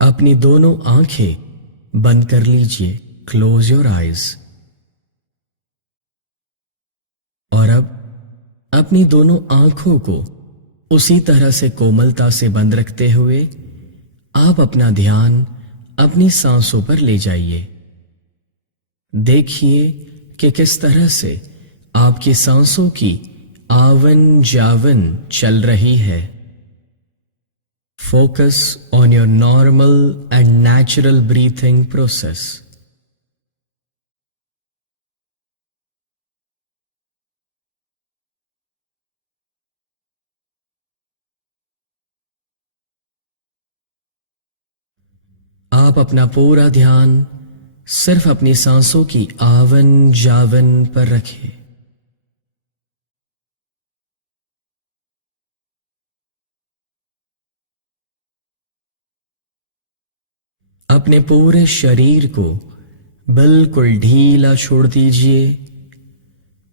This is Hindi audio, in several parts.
अपनी दोनों आंखें बंद कर लीजिए। Close your eyes. और अब अपनी दोनों आंखों को उसी तरह से कोमलता से बंद रखते हुए आप अपना ध्यान अपनी सांसों पर ले जाइए। देखिए कि किस तरह से आपकी सांसों की आवन जावन चल रही है। Focus on your normal and natural breathing process. आप अपना पूरा ध्यान सिर्फ अपनी सांसों की आवन जावन पर रखें। अपने पूरे शरीर को बिल्कुल ढीला छोड़ दीजिए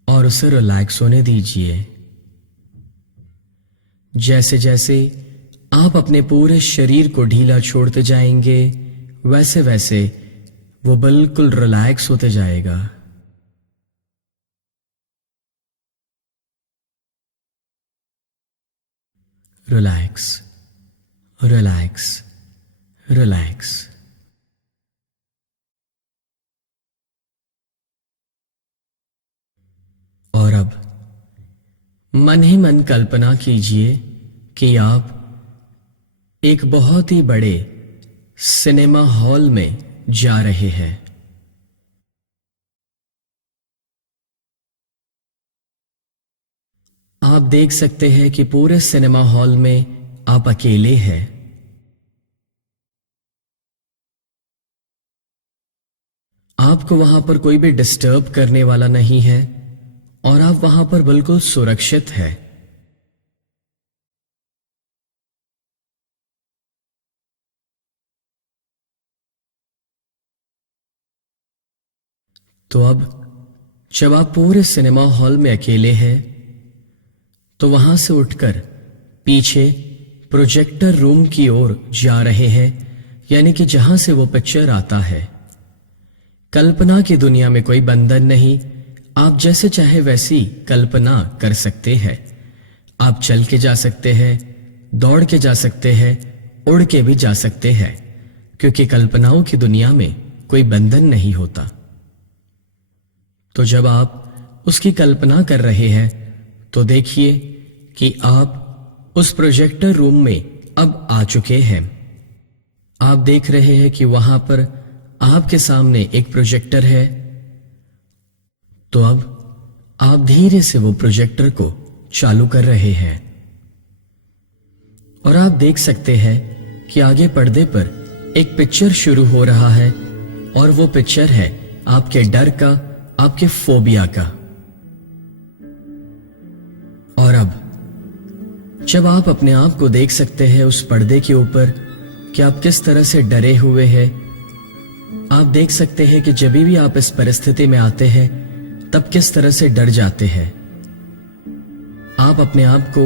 और उसे रिलैक्स होने दीजिए। जैसे जैसे आप अपने पूरे शरीर को ढीला छोड़ते जाएंगे वैसे वैसे वो बिल्कुल रिलैक्स होते जाएगा। Relax, relax, relax. और अब मन ही मन कल्पना कीजिए कि आप एक बहुत ही बड़े सिनेमा हॉल में जा रहे हैं। आप देख सकते हैं कि पूरे सिनेमा हॉल में आप अकेले हैं। आपको वहां पर कोई भी डिस्टर्ब करने वाला नहीं है और आप वहां पर बिल्कुल सुरक्षित हैं। तो अब जब आप पूरे सिनेमा हॉल में अकेले हैं तो वहां से उठकर पीछे प्रोजेक्टर रूम की ओर जा रहे हैं, यानी कि जहां से वो पिक्चर आता है। कल्पना की दुनिया में कोई बंधन नहीं, आप जैसे चाहे वैसी कल्पना कर सकते हैं। आप चल के जा सकते हैं, दौड़ के जा सकते हैं, उड़ के भी जा सकते हैं, क्योंकि कल्पनाओं की दुनिया में कोई बंधन नहीं होता। तो जब आप उसकी कल्पना कर रहे हैं तो देखिए कि आप उस प्रोजेक्टर रूम में अब आ चुके हैं। आप देख रहे हैं कि वहां पर आपके सामने एक प्रोजेक्टर है। तो अब आप धीरे से वो प्रोजेक्टर को चालू कर रहे हैं और आप देख सकते हैं कि आगे पर्दे पर एक पिक्चर शुरू हो रहा है और वो पिक्चर है आपके डर का, आपके फोबिया का। और अब जब आप अपने आप को देख सकते हैं उस पर्दे के ऊपर कि आप किस तरह से डरे हुए हैं, आप देख सकते हैं कि जब भी आप इस परिस्थिति में आते हैं तब किस तरह से डर जाते हैं। आप अपने आप को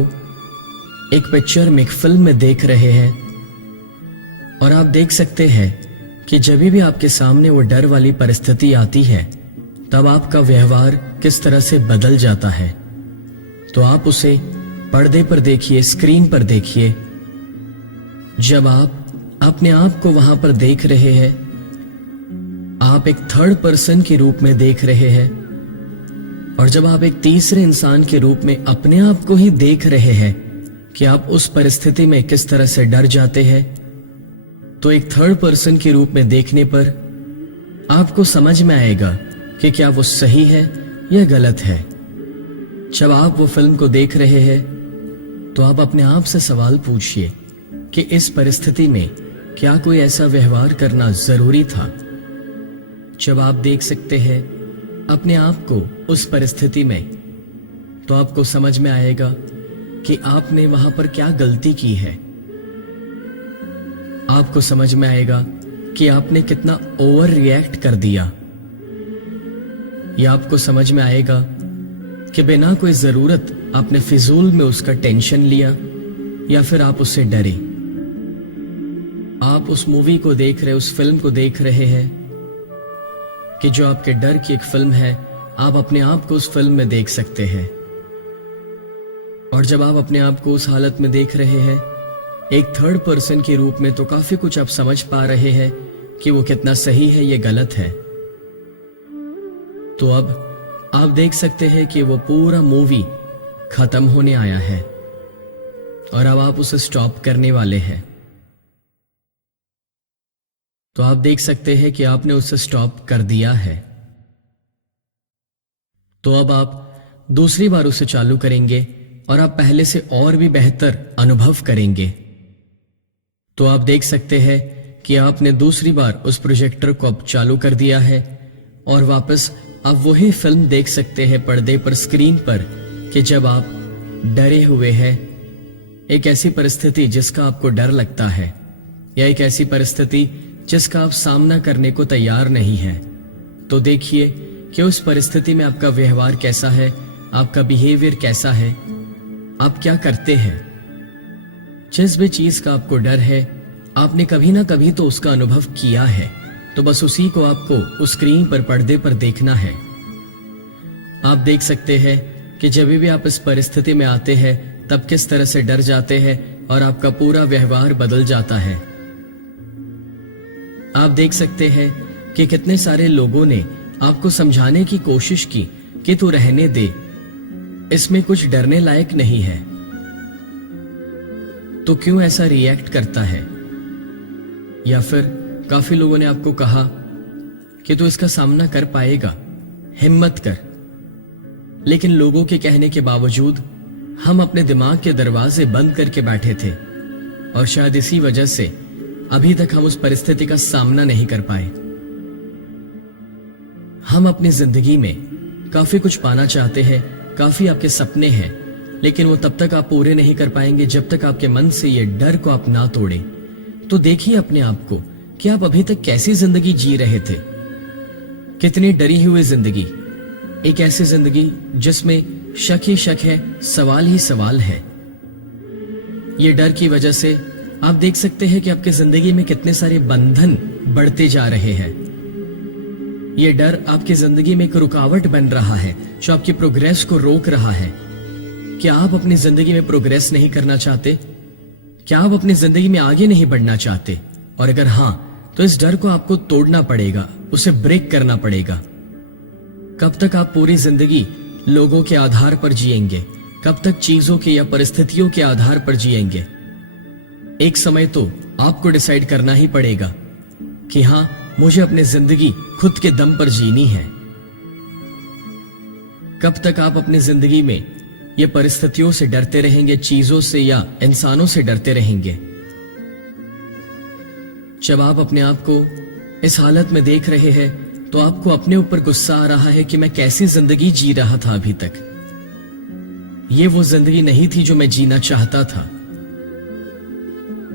एक पिक्चर में, एक फिल्म में देख रहे हैं और आप देख सकते हैं कि जब भी आपके सामने वो डर वाली परिस्थिति आती है तब आपका व्यवहार किस तरह से बदल जाता है। तो आप उसे पर्दे पर देखिए, स्क्रीन पर देखिए। जब आप अपने आप को वहां पर देख रहे हैं, आप एक थर्ड पर्सन के रूप में देख रहे हैं और जब आप एक तीसरे इंसान के रूप में अपने आप को ही देख रहे हैं कि आप उस परिस्थिति में किस तरह से डर जाते हैं, तो एक थर्ड पर्सन के रूप में देखने पर आपको समझ में आएगा कि क्या वो सही है या गलत है। जब आप वो फिल्म को देख रहे हैं तो आप अपने आप से सवाल पूछिए कि इस परिस्थिति में क्या कोई ऐसा व्यवहार करना जरूरी था। जब आप देख सकते हैं अपने आप को उस परिस्थिति में, तो आपको समझ में आएगा कि आपने वहां पर क्या गलती की है। आपको समझ में आएगा कि आपने कितना ओवर रिएक्ट कर दिया। या आपको समझ में आएगा कि बिना कोई जरूरत आपने फिजूल में उसका टेंशन लिया या फिर आप उससे डरे। आप उस मूवी को देख रहे, उस फिल्म को देख रहे हैं कि जो आपके डर की एक फिल्म है, आप अपने आप को उस फिल्म में देख सकते हैं। और जब आप अपने आप को उस हालत में देख रहे हैं एक थर्ड पर्सन के रूप में, तो काफी कुछ आप समझ पा रहे हैं कि वो कितना सही है, ये गलत है। तो अब आप देख सकते हैं कि वो पूरा मूवी खत्म होने आया है और अब आप उसे स्टॉप करने वाले हैं। तो आप देख सकते हैं कि आपने उसे स्टॉप कर दिया है। तो अब आप दूसरी बार उसे चालू करेंगे और आप पहले से और भी बेहतर अनुभव करेंगे। तो आप देख सकते हैं कि आपने दूसरी बार उस प्रोजेक्टर को अब चालू कर दिया है और वापस आप वही फिल्म देख सकते हैं पर्दे पर, स्क्रीन पर, कि जब आप डरे हुए हैं, एक ऐसी परिस्थिति जिसका आपको डर लगता है या एक ऐसी परिस्थिति जिसका आप सामना करने को तैयार नहीं है। तो देखिए कि उस परिस्थिति में आपका व्यवहार कैसा है, आपका बिहेवियर कैसा है, आप क्या करते हैं। जिस भी चीज का आपको डर है, आपने कभी ना कभी तो उसका अनुभव किया है, तो बस उसी को आपको उस स्क्रीन पर, पर्दे पर देखना है। आप देख सकते हैं कि जब भी आप इस परिस्थिति में आते हैं तब किस तरह से डर जाते हैं और आपका पूरा व्यवहार बदल जाता है। आप देख सकते हैं कि कितने सारे लोगों ने आपको समझाने की कोशिश की कि तू रहने दे, इसमें कुछ डरने लायक नहीं है। तो क्यों ऐसा रिएक्ट करता है? या फिर काफी लोगों ने आपको कहा कि तू इसका सामना कर पाएगा, हिम्मत कर। लेकिन लोगों के कहने के बावजूद हम अपने दिमाग के दरवाजे बंद करके बैठे थे और शायद इसी वजह से अभी तक हम उस परिस्थिति का सामना नहीं कर पाए। हम अपनी जिंदगी में काफी कुछ पाना चाहते हैं, काफी आपके सपने हैं, लेकिन वो तब तक आप पूरे नहीं कर पाएंगे जब तक आपके मन से ये डर को आप ना तोड़ें। तो देखिए अपने आप को कि आप अभी तक कैसी जिंदगी जी रहे थे, कितनी डरी हुई जिंदगी, एक ऐसी जिंदगी जिसमें शक ही शक है, सवाल ही सवाल है। ये डर की वजह से आप देख सकते हैं कि आपकी जिंदगी में कितने सारे बंधन बढ़ते जा रहे हैं। ये डर आपकी जिंदगी में एक रुकावट बन रहा है जो आपकी प्रोग्रेस को रोक रहा है। क्या आप अपनी जिंदगी में प्रोग्रेस नहीं करना चाहते? क्या आप अपनी जिंदगी में आगे नहीं बढ़ना चाहते? और अगर हां, तो इस डर को आपको तोड़ना पड़ेगा, उसे ब्रेक करना पड़ेगा। कब तक आप पूरी जिंदगी लोगों के आधार पर जिएंगे? कब तक चीजों के या परिस्थितियों के आधार पर जिएंगे? एक समय तो आपको डिसाइड करना ही पड़ेगा कि हां, मुझे अपनी जिंदगी खुद के दम पर जीनी है। कब तक आप अपनी जिंदगी में ये परिस्थितियों से डरते रहेंगे, चीजों से या इंसानों से डरते रहेंगे? जब आप अपने आप को इस हालत में देख रहे हैं तो आपको अपने ऊपर गुस्सा आ रहा है कि मैं कैसी जिंदगी जी रहा था अभी तक। ये वो जिंदगी नहीं थी जो मैं जीना चाहता था।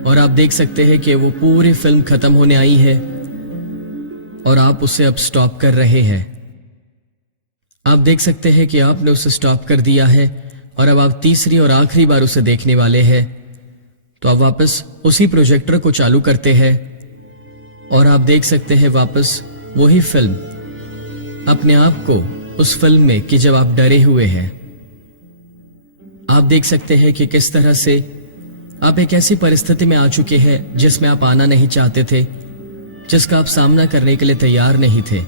और आप देख सकते हैं कि वो पूरी फिल्म खत्म होने आई है और आप उसे अब स्टॉप कर रहे हैं। आप देख सकते हैं कि आपने उसे स्टॉप कर दिया है और अब आप तीसरी और आखिरी बार उसे देखने वाले हैं। तो आप वापस उसी प्रोजेक्टर को चालू करते हैं और आप देख सकते हैं वापस वही फिल्म, अपने आप को उस फिल्म में कि जब आप डरे हुए हैं। आप देख सकते हैं कि किस तरह से आप एक ऐसी परिस्थिति में आ चुके हैं जिसमें आप आना नहीं चाहते थे, जिसका आप सामना करने के लिए तैयार नहीं थे।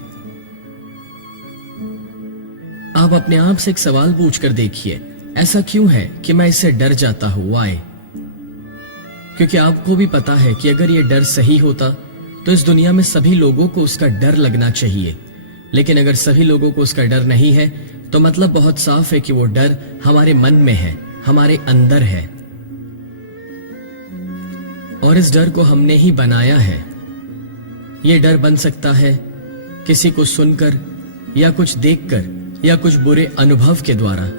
आप अपने आप से एक सवाल पूछकर देखिए, ऐसा क्यों है कि मैं इससे डर जाता हूं? वाई? क्योंकि आपको भी पता है कि अगर यह डर सही होता तो इस दुनिया में सभी लोगों को उसका डर लगना चाहिए। लेकिन अगर सभी लोगों को उसका डर नहीं है तो मतलब बहुत साफ है कि वो डर हमारे मन में है, हमारे अंदर है, और इस डर को हमने ही बनाया है। ये डर बन सकता है किसी को सुनकर या कुछ देखकर या कुछ बुरे अनुभव के द्वारा।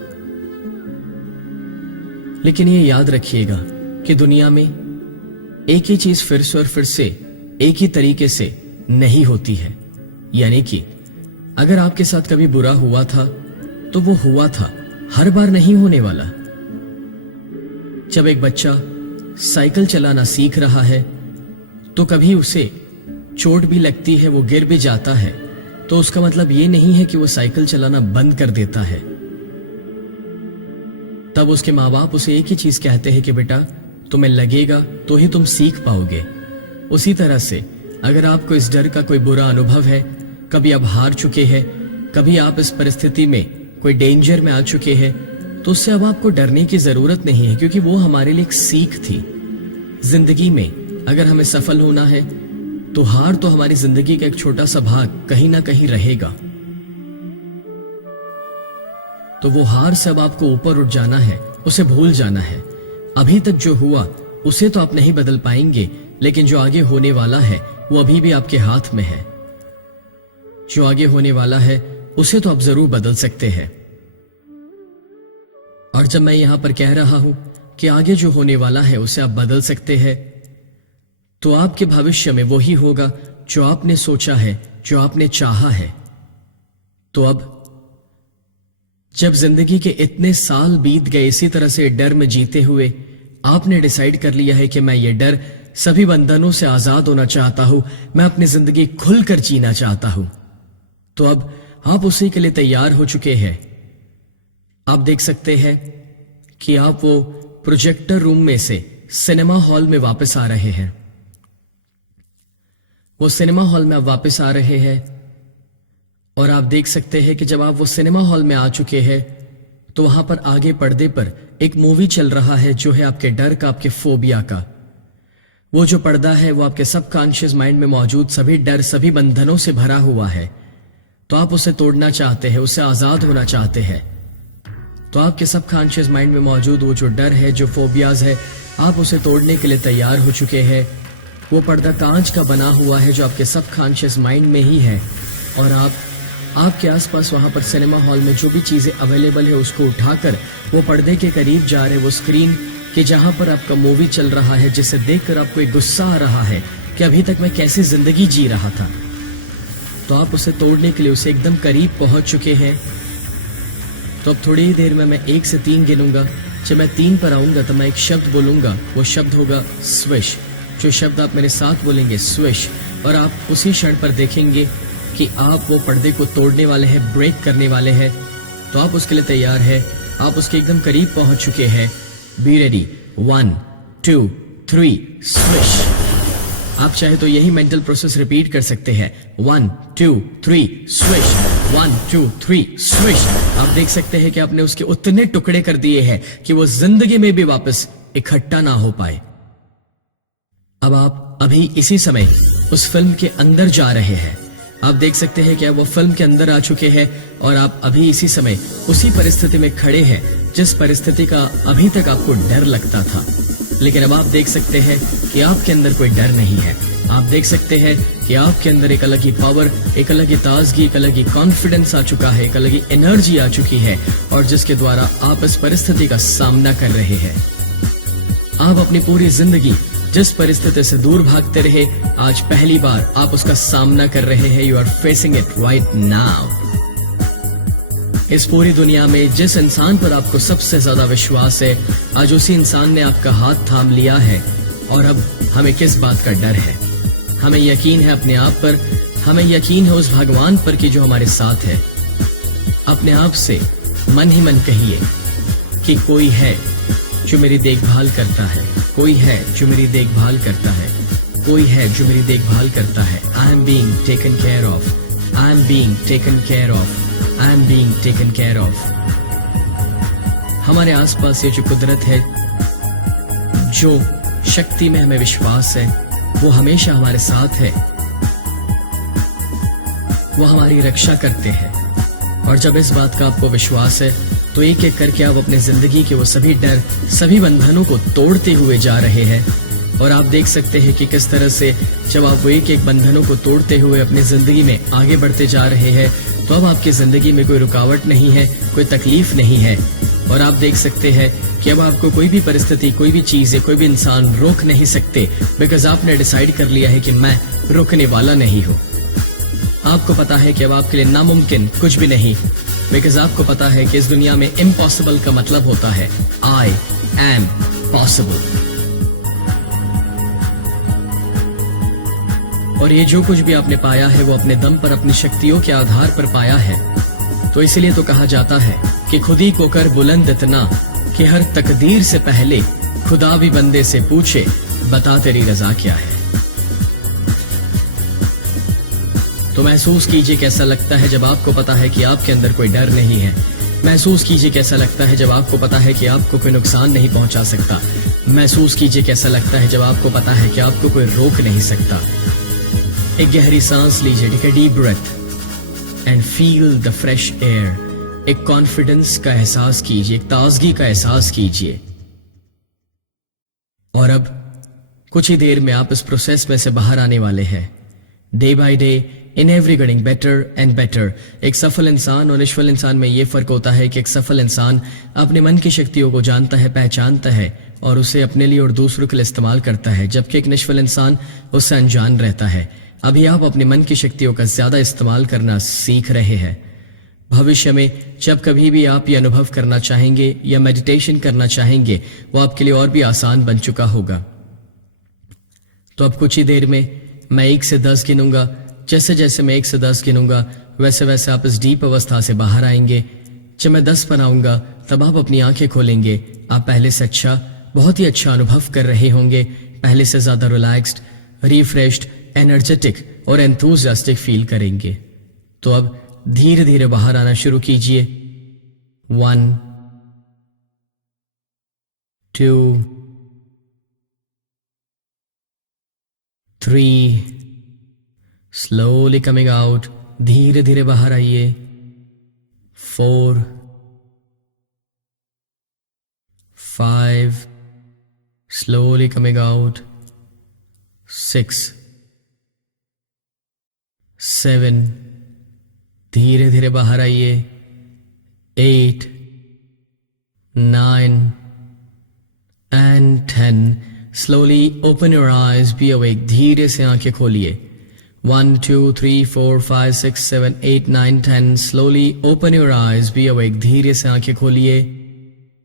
लेकिन ये याद रखिएगा कि दुनिया में एक ही चीज फिर से और फिर से एक ही तरीके से नहीं होती है। यानी कि अगर आपके साथ कभी बुरा हुआ था तो वो हुआ था, हर बार नहीं होने वाला। जब एक बच्चा साइकिल चलाना सीख रहा है तो कभी उसे चोट भी लगती है, वो गिर भी जाता है, तो उसका मतलब ये नहीं है कि वो साइकिल चलाना बंद कर देता है। तब उसके माँ बाप उसे एक ही चीज कहते हैं कि बेटा तुम्हें लगेगा तो ही तुम सीख पाओगे। उसी तरह से अगर आपको इस डर का कोई बुरा अनुभव है, कभी आप हार चुके हैं, कभी आप इस परिस्थिति में कोई डेंजर में आ चुके हैं, तो उससे अब आपको डरने की जरूरत नहीं है, क्योंकि वो हमारे लिए एक सीख थी। जिंदगी में अगर हमें सफल होना है तो हार तो हमारी जिंदगी का एक छोटा सा भाग कहीं ना कहीं रहेगा। तो वो हार से अब आपको ऊपर उठ जाना है, उसे भूल जाना है। अभी तक जो हुआ उसे तो आप नहीं बदल पाएंगे, लेकिन जो आगे होने वाला है वो अभी भी आपके हाथ में है। जो आगे होने वाला है उसे तो आप जरूर बदल सकते हैं। और जब मैं यहां पर कह रहा हूं कि आगे जो होने वाला है उसे आप बदल सकते हैं, तो आपके भविष्य में वही होगा जो आपने सोचा है, जो आपने चाहा है। तो अब जब जिंदगी के इतने साल बीत गए इसी तरह से डर में जीते हुए, आपने डिसाइड कर लिया है कि मैं ये डर, सभी बंधनों से आजाद होना चाहता हूं, मैं अपनी जिंदगी खुलकर जीना चाहता हूं, तो अब आप उसी के लिए तैयार हो चुके हैं। आप देख सकते हैं कि आप वो प्रोजेक्टर रूम में से सिनेमा हॉल में वापस आ रहे हैं। वो सिनेमा हॉल में आप वापस आ रहे हैं और आप देख सकते हैं कि जब आप वो सिनेमा हॉल में आ चुके हैं तो वहां पर आगे पर्दे पर एक मूवी चल रहा है जो है आपके डर का, आपके फोबिया का। वो जो पर्दा है वो आपके सबकॉन्शियस माइंड में मौजूद सभी डर, सभी बंधनों से भरा हुआ है। तो आप उसे तोड़ना चाहते हैं, उससे आजाद होना चाहते हैं। तो आपके सबकॉन्शियस माइंड में मौजूद वो जो डर है, जो फोबियाज है, आप उसे तोड़ने के लिए तैयार हो चुके हैं। वो पर्दा कांच का बना हुआ है जो आपके सबकॉन्शियस माइंड में ही है, और आपके आसपास वहां पर सिनेमा हॉल में जो भी चीजें अवेलेबल है उसको उठाकर वो पर्दे के करीब जा रहे, वो स्क्रीन के जहां पर आपका मूवी चल रहा है, जिसे देखकर आपको एक गुस्सा आ रहा है कि अभी तक मैं कैसे जिंदगी जी रहा था। तो आप उसे तोड़ने के लिए उसे एकदम करीब पहुंच चुके हैं। तो अब थोड़ी ही देर में मैं 1 से 3 गिनूंगा। जब मैं 3 पर आऊंगा तो मैं एक शब्द बोलूंगा, वो शब्द होगा स्विश। जो शब्द आप मेरे साथ बोलेंगे स्विश, और आप उसी क्षण पर देखेंगे कि आप वो पर्दे को तोड़ने वाले हैं, ब्रेक करने वाले हैं। तो आप उसके लिए तैयार है, आप उसके एकदम करीब पहुंच चुके हैं। Be ready. 1 2 3 स्विश। आप चाहे तो यही मेंटल प्रोसेस रिपीट कर सकते हैं। 1 2 3 स्विश, 1 2 3 स्विश। आप देख सकते हैं कि आपने उसके उतने टुकड़े कर दिए हैं कि वो जिंदगी में भी वापस इकट्ठा ना हो पाए। अब आप अभी इसी समय उस फिल्म के अंदर जा रहे हैं। आप देख सकते हैं कि आप वो फिल्म के अंदर आ चुके हैं और आप अभी इसी समय उसी परिस्थिति में खड़े हैं जिस परिस्थिति का अभी तक आपको डर लगता था। लेकिन अब आप देख सकते हैं कि आपके अंदर कोई डर नहीं है। आप देख सकते हैं कि आपके अंदर एक अलग ही पावर, एक अलग ही ताजगी, एक अलग ही कॉन्फिडेंस आ चुका है, एक अलग ही एनर्जी आ चुकी है, और जिसके द्वारा आप इस परिस्थिति का सामना कर रहे हैं। आप अपनी पूरी जिंदगी जिस परिस्थिति से दूर भागते रहे, आज पहली बार आप उसका सामना कर रहे हैं। You are facing it right now. इस पूरी दुनिया में जिस इंसान पर आपको सबसे ज्यादा विश्वास है, आज उसी इंसान ने आपका हाथ थाम लिया है। और अब हमें किस बात का डर है? हमें यकीन है अपने आप पर, हमें यकीन है उस भगवान पर कि जो हमारे साथ है। अपने आप से मन ही मन कहिए कि कोई है जो मेरी देखभाल करता है, कोई है जो मेरी देखभाल करता है, कोई है जो मेरी देखभाल करता है। I am being taken care of, I am being taken care of, I am being taken care of. हमारे आसपास ये जो कुदरत है, जो शक्ति में हमें विश्वास है, वो हमेशा हमारे साथ है। वो हमारी रक्षा करते हैं। और जब इस बात का आपको विश्वास है तो एक एक करके आप अपने जिंदगी के वो सभी डर, सभी बंधनों को तोड़ते हुए जा रहे हैं। और आप देख सकते हैं कि किस तरह से जब आप वो एक एक बंधनों को तोड़ते हुए अपनी जिंदगी में आगे बढ़ते जा रहे हैं, तो अब आपकी जिंदगी में कोई रुकावट नहीं है, कोई तकलीफ नहीं है। और आप देख सकते हैं कि अब आपको कोई भी परिस्थिति, कोई भी चीज, कोई भी इंसान रोक नहीं सकते, बिकॉज आपने डिसाइड कर लिया है कि मैं रुकने वाला नहीं हूं। आपको पता है कि अब आपके लिए नामुमकिन कुछ भी नहीं, बिकॉज आपको पता है कि इस दुनिया में इम्पॉसिबल का मतलब होता है आई एम पॉसिबल। और ये जो कुछ भी आपने पाया है वो अपने दम पर अपनी शक्तियों के आधार पर पाया है। तो इसलिए तो कहा जाता है कि खुदी को कर बुलंद इतना कि हर तकदीर से पहले खुदा भी बंदे से पूछे, बता तेरी रजा क्या है। तो महसूस कीजिए कैसा लगता है जब आपको पता है कि आपके अंदर कोई डर नहीं है। महसूस कीजिए कैसा लगता है जब आपको पता है कि आपको कोई नुकसान नहीं पहुंचा सकता। महसूस कीजिए कैसा लगता है जब आपको पता है कि आपको कोई रोक नहीं सकता। एक गहरी सांस लीजिए, take a deep breath and feel the fresh air. एक कॉन्फिडेंस का एहसास कीजिए, एक ताजगी का एहसास कीजिए। और अब कुछ ही देर में आप इस प्रोसेस में से बाहर आने वाले हैं। Day by day, in every getting better and better. एक सफल इंसान और निष्फल इंसान में यह फर्क होता है कि एक सफल इंसान अपने मन की शक्तियों को जानता है, पहचानता है और उसे अपने लिए और दूसरों के लिए इस्तेमाल करता है, जबकि एक निष्फल इंसान उससे अनजान रहता है। अभी आप अपने मन की शक्तियों का ज्यादा इस्तेमाल करना सीख रहे हैं। भविष्य में जब कभी भी आप ये अनुभव करना चाहेंगे या मेडिटेशन करना चाहेंगे, वो आपके लिए और भी आसान बन चुका होगा। तो अब कुछ ही देर में मैं 1 से 10 गिनूंगा। जैसे जैसे मैं 1 से 10 गिनूंगा वैसे वैसे आप इस डीप अवस्था से बाहर आएंगे। जब मैं 10 पर आऊंगा तब आप अपनी आंखें खोलेंगे। आप पहले से अच्छा, बहुत ही अच्छा अनुभव कर रहे होंगे। पहले से ज्यादा रिलैक्स्ड, रिफ्रेश्ड, एनर्जेटिक और एंथुसियास्टिक फील करेंगे। तो अब धीरे धीरे बाहर आना शुरू कीजिए। 1, 2, 3, slowly coming out, धीरे धीरे बाहर आइए। 4, 5, slowly coming out। 6, 7, धीरे धीरे बाहर आइए। 8, 9 and 10। Slowly open your eyes, be awake। धीरे से आंखें खोलिए। 1, 2, 3, 4, 5, 6, 7, 8, 9, 10। Slowly open your eyes, be awake। धीरे से आंखें खोलिए।